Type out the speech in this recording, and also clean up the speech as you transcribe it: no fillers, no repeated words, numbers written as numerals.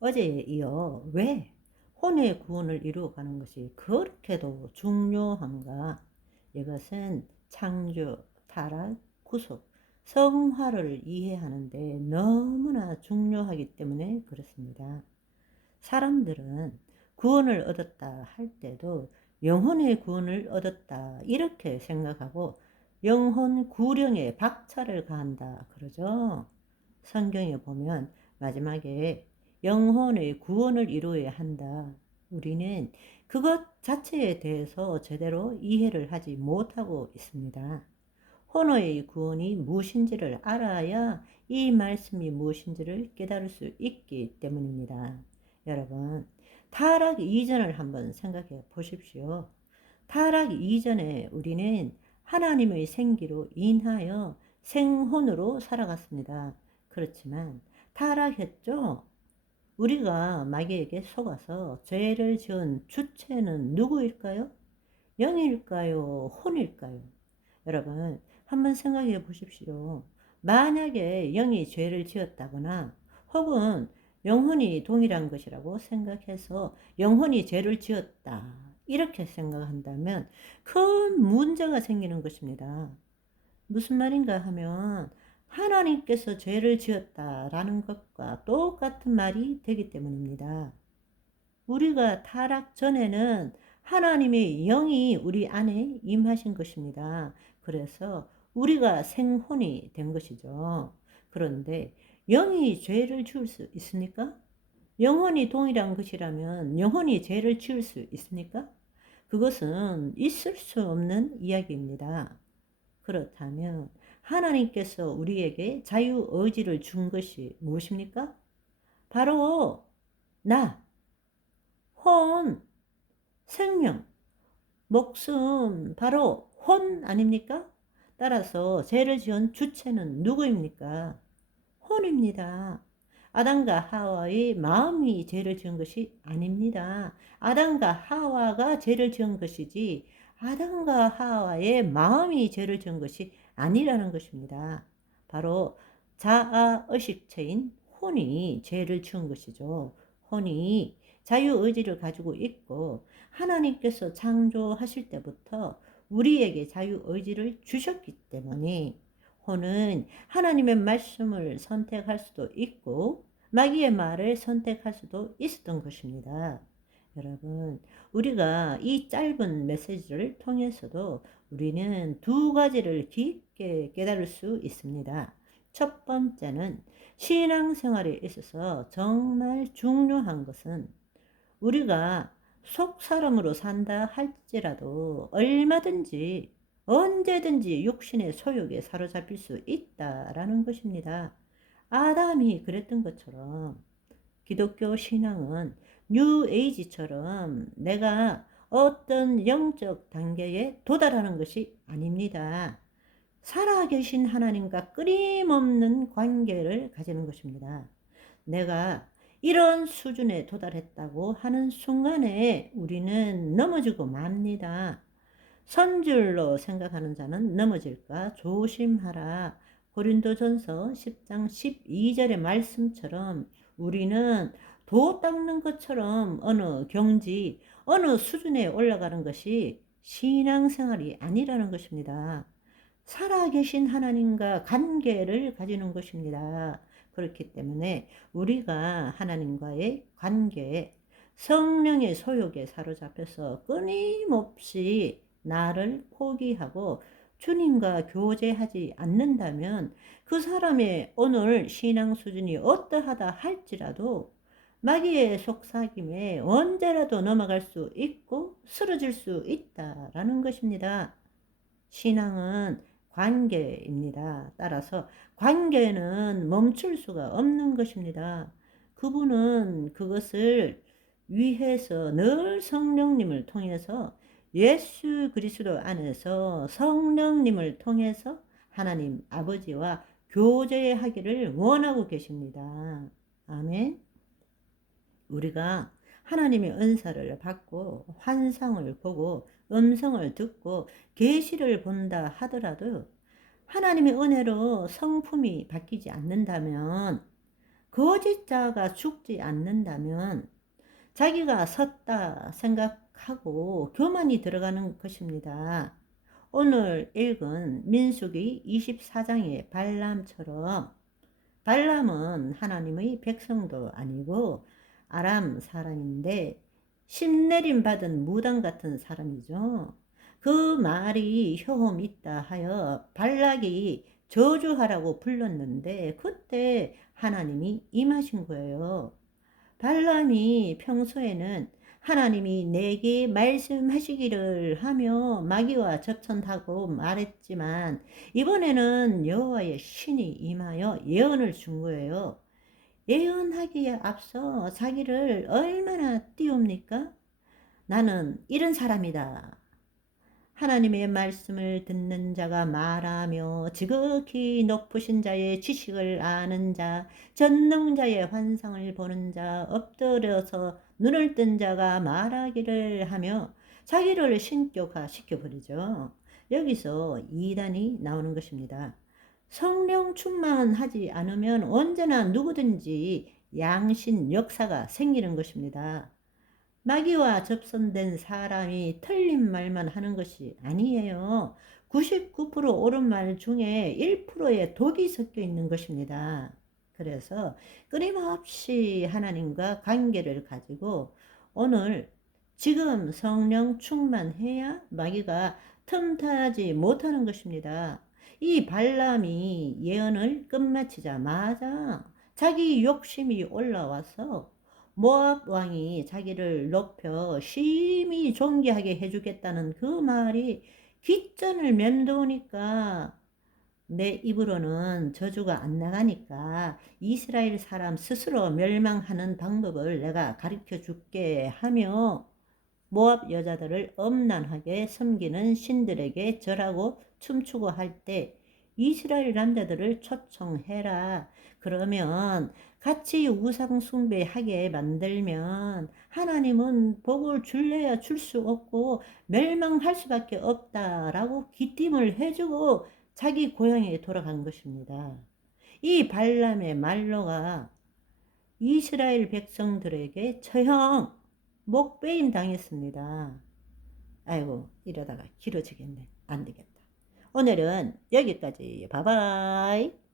어제에 이어 왜 혼의 구원을 이루어가는 것이 그렇게도 중요한가? 이것은 창조, 타락, 구속, 성화를 이해하는데 너무나 중요하기 때문에 그렇습니다. 사람들은 구원을 얻었다 할 때도 영혼의 구원을 얻었다 이렇게 생각하고 영혼 구령에 박차를 가한다 그러죠. 성경에 보면 마지막에 영혼의 구원을 이루어야 한다. 우리는 그것 자체에 대해서 제대로 이해를 하지 못하고 있습니다. 혼의 구원이 무엇인지를 알아야 이 말씀이 무엇인지를 깨달을 수 있기 때문입니다. 여러분, 타락 이전을 한번 생각해 보십시오. 타락 이전에 우리는 하나님의 생기로 인하여 생혼으로 살아갔습니다. 그렇지만 타락했죠? 우리가 마귀에게 속아서 죄를 지은 주체는 누구일까요? 영일까요? 혼일까요? 여러분, 한번 생각해 보십시오. 만약에 영이 죄를 지었다거나 혹은 영혼이 동일한 것이라고 생각해서 영혼이 죄를 지었다. 이렇게 생각한다면 큰 문제가 생기는 것입니다. 무슨 말인가 하면 하나님께서 죄를 지었다라는 것과 똑같은 말이 되기 때문입니다. 우리가 타락 전에는 하나님의 영이 우리 안에 임하신 것입니다. 그래서 우리가 생혼이 된 것이죠. 그런데 영이 죄를 지을 수 있습니까? 영혼이 동일한 것이라면 영혼이 죄를 지을 수 있습니까? 그것은 있을 수 없는 이야기입니다. 그렇다면 하나님께서 우리에게 자유의지를 준 것이 무엇입니까? 바로 나, 혼, 생명, 목숨, 바로 혼 아닙니까? 따라서 죄를 지은 주체는 누구입니까? 혼입니다. 아담과 하와의 마음이 죄를 지은 것이 아닙니다. 아담과 하와가 죄를 지은 것이지 아담과 하와의 마음이 죄를 지은 것이 아니라는 것입니다. 바로 자아의식체인 혼이 죄를 지은 것이죠. 혼이 자유의지를 가지고 있고 하나님께서 창조하실 때부터 우리에게 자유의지를 주셨기 때문에 혼은 하나님의 말씀을 선택할 수도 있고 마귀의 말을 선택할 수도 있었던 것입니다. 여러분, 우리가 이 짧은 메시지를 통해서도 우리는 두 가지를 깊게 깨달을 수 있습니다. 첫 번째는 신앙생활에 있어서 정말 중요한 것은 우리가 속 사람으로 산다 할지라도 얼마든지 언제든지 육신의 소욕에 사로잡힐 수 있다라는 것입니다. 아담이 그랬던 것처럼 기독교 신앙은 뉴에이지처럼 내가 어떤 영적 단계에 도달하는 것이 아닙니다. 살아계신 하나님과 끊임없는 관계를 가지는 것입니다. 내가 이런 수준에 도달했다고 하는 순간에 우리는 넘어지고 맙니다. 선줄로 생각하는 자는 넘어질까 조심하라. 고린도전서 10장 12절의 말씀처럼 우리는 도 닦는 것처럼 어느 경지, 어느 수준에 올라가는 것이 신앙생활이 아니라는 것입니다. 살아계신 하나님과 관계를 가지는 것입니다. 그렇기 때문에 우리가 하나님과의 관계에 성령의 소욕에 사로잡혀서 끊임없이 나를 포기하고 주님과 교제하지 않는다면 그 사람의 오늘 신앙 수준이 어떠하다 할지라도 마귀의 속삭임에 언제라도 넘어갈 수 있고 쓰러질 수 있다라는 것입니다. 신앙은 관계입니다. 따라서 관계는 멈출 수가 없는 것입니다. 그분은 그것을 위해서 늘 성령님을 통해서 예수 그리스도 안에서 성령님을 통해서 하나님 아버지와 교제하기를 원하고 계십니다. 아멘. 우리가 하나님의 은사를 받고 환상을 보고 음성을 듣고 계시를 본다 하더라도 하나님의 은혜로 성품이 바뀌지 않는다면 거짓자가 죽지 않는다면 자기가 섰다 생각하고 교만이 들어가는 것입니다. 오늘 읽은 민수기 24장의 발람처럼 발람은 하나님의 백성도 아니고 아람 사람인데 신내림 받은 무당 같은 사람이죠. 그 말이 효험 있다 하여 발락이 저주하라고 불렀는데 그때 하나님이 임하신 거예요. 발람이 평소에는 하나님이 내게 말씀하시기를 하며 마귀와 접선하고 말했지만 이번에는 여호와의 신이 임하여 예언을 준 거예요. 예언하기에 앞서 자기를 얼마나 띄웁니까? 나는 이런 사람이다. 하나님의 말씀을 듣는 자가 말하며 지극히 높으신 자의 지식을 아는 자, 전능자의 환상을 보는 자, 엎드려서 눈을 뜬 자가 말하기를 하며 자기를 신격화 시켜버리죠. 여기서 이단이 나오는 것입니다. 성령 충만하지 않으면 언제나 누구든지 양신 역사가 생기는 것입니다. 마귀와 접선된 사람이 틀린 말만 하는 것이 아니에요. 99% 옳은 말 중에 1%의 독이 섞여 있는 것입니다. 그래서 끊임없이 하나님과 관계를 가지고 오늘 지금 성령 충만해야 마귀가 틈타지 못하는 것입니다. 이 발람이 예언을 끝마치자마자 자기 욕심이 올라와서 모압 왕이 자기를 높여 심히 존귀하게 해주겠다는 그 말이 귓전을 맴도니까 내 입으로는 저주가 안 나가니까 이스라엘 사람 스스로 멸망하는 방법을 내가 가르쳐 줄게 하며 모압 여자들을 엄란하게 섬기는 신들에게 절하고 춤추고 할 때 이스라엘 남자들을 초청해라. 그러면 같이 우상 숭배하게 만들면 하나님은 복을 줄래야 줄 수 없고 멸망할 수밖에 없다라고 기띔을 해주고 자기 고향에 돌아간 것입니다. 이 발람의 말로가 이스라엘 백성들에게 처형, 목베임 당했습니다. 아이고 이러다가 길어지겠네. 안 되겠다. 오늘은 여기까지. 바이바이.